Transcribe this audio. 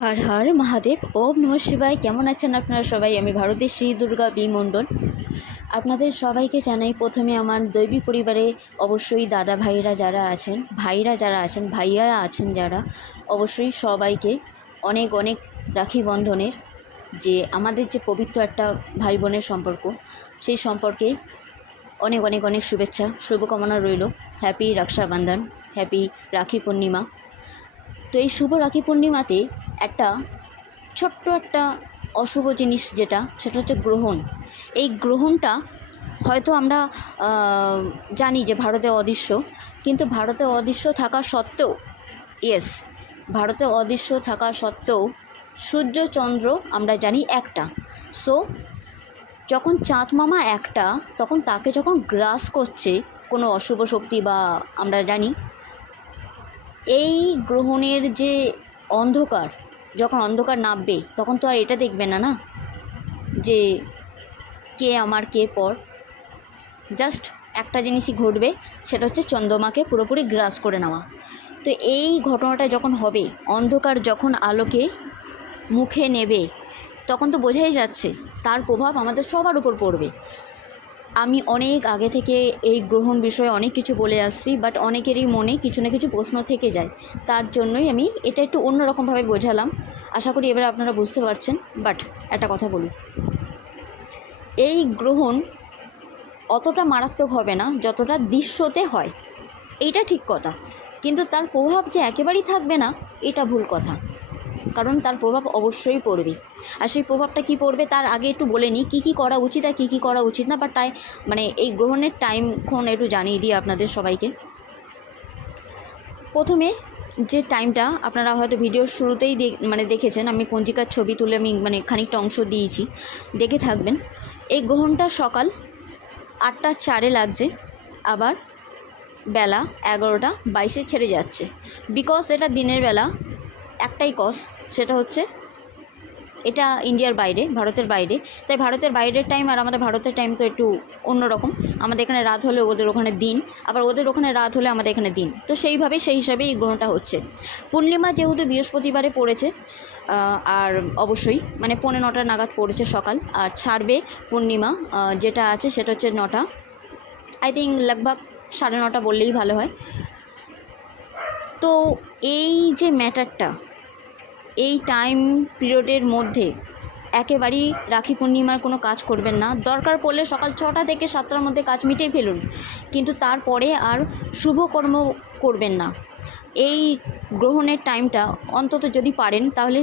হর হর মহাদেব, ওম নমঃ শিবায়। কেমন আছেন আপনারা সবাই? আমি ভারতের শ্রী দুর্গা বি মণ্ডল। আপনাদের সবাইকে জানাই প্রথমে আমার দৈবী পরিবারে অবশ্যই দাদা ভাইরা যারা আছেন, ভাইয়া আছেন যারা, অবশ্যই সবাইকে অনেক অনেক রাখি বন্ধনের যে আমাদের যে পবিত্র একটা ভাই বোনের সম্পর্ক, সেই সম্পর্কে অনেক অনেক অনেক শুভেচ্ছা, শুভকামনা রইল। Happy Rakshabandhan, happy Rakhi Purnima. তো এই শুভ রাখি পূর্ণিমাতে ছোট্ট একটা অশুভ জিনিস সেটা হচ্ছে গ্রহণ। এই গ্রহণটা হয়তো আমরা জানি যে ভারতে অদৃশ্য, কিন্তু ভারতে অদৃশ্য থাকা সত্ত্বেও ভারতে অদৃশ্য থাকা সত্ত্বেও সূর্য চন্দ্র আমরা জানি একটা। সো যখন চাঁদ মামা একটা, তখন তাকে যখন গ্রাস করছে কোনো অশুভ শক্তি, বা আমরা জানি এই গ্রহণের যে অন্ধকার, যখন অন্ধকার নামবে তখন তো আর এটা দেখবে না না যে কে আমার কে পর। জাস্ট একটা জিনিসই ঘটবে, সেটা হচ্ছে চন্দ্রমাকে পুরোপুরি গ্রাস করে নেওয়া। তো এই ঘটনাটা যখন হবে, অন্ধকার যখন আলোকে মুখে নেবে, তখন তো বোঝাই যাচ্ছে তার প্রভাব আমাদের সবার উপর পড়বে। আমি অনেক আগে থেকে এই গ্রহণ বিষয়ে অনেক কিছু বলে আসছি, বাট অনেকেরই মনে কিছু না কিছু প্রশ্ন থেকে যায়। তার জন্যই আমি এটা একটু অন্যরকমভাবে বোঝালাম। আশা করি এবার আপনারা বুঝতে পারছেন। বাট একটা কথা বলি, এই গ্রহণ অতটা মারাত্মক হবে না যতটা দৃশ্যতে হয়, এইটা ঠিক কথা। কিন্তু তার প্রভাব যে একেবারেই থাকবে না, এটা ভুল কথা, কারণ তার প্রভাব অবশ্যই পড়বে। আর সেই প্রভাবটা কী পড়বে তার আগে একটু বলে নিই কী কী করা উচিত আর কী কী করা উচিত না। বা তাই এই গ্রহণের টাইমক্ষণ একটু জানিয়ে দিই আপনাদের সবাইকে। প্রথমে যে টাইমটা আপনারা হয়তো ভিডিওর শুরুতেই দেখেছেন, আমি পঞ্জিকার ছবি তুলে আমি খানিকটা অংশ দিয়েছি, দেখে থাকবেন। এই গ্রহণটা সকাল 8:04 লাগছে, আবার বেলা 11:22 ছেড়ে যাচ্ছে। বিকজ এটা দিনের বেলা, একটাই কজ, সেটা হচ্ছে এটা ইন্ডিয়ার বাইরে, ভারতের বাইরে। তাই ভারতের বাইরের টাইম আর আমাদের ভারতের টাইম তো একটু অন্যরকম। আমাদের এখানে রাত হলে ওদের ওখানে দিন, আবার ওদের ওখানে রাত হলে আমাদের এখানে দিন। তো সেই হিসাবেই এই গ্রহণটা হচ্ছে। পূর্ণিমা যেহেতু বৃহস্পতিবারে পড়েছে, আর অবশ্যই 9:45 নাগাদ পড়েছে সকাল, আর ছাড়বে পূর্ণিমা যেটা আছে সেটা হচ্ছে 9টা, আই থিঙ্ক লগভগ 9:30 বললেই ভালো হয়। তো এই যে ম্যাটারটা, এই টাইম পিরিয়ডের মধ্যে একেবারেই রাখি পূর্ণিমার কোনো কাজ করবেন না। দরকার পড়লে সকাল 6টা থেকে 7টার মধ্যে কাজ মিটিয়ে ফেলুন, কিন্তু তারপরে আর শুভকর্ম করবেন না। এই গ্রহণের টাইমটা অন্তত যদি পারেন তাহলে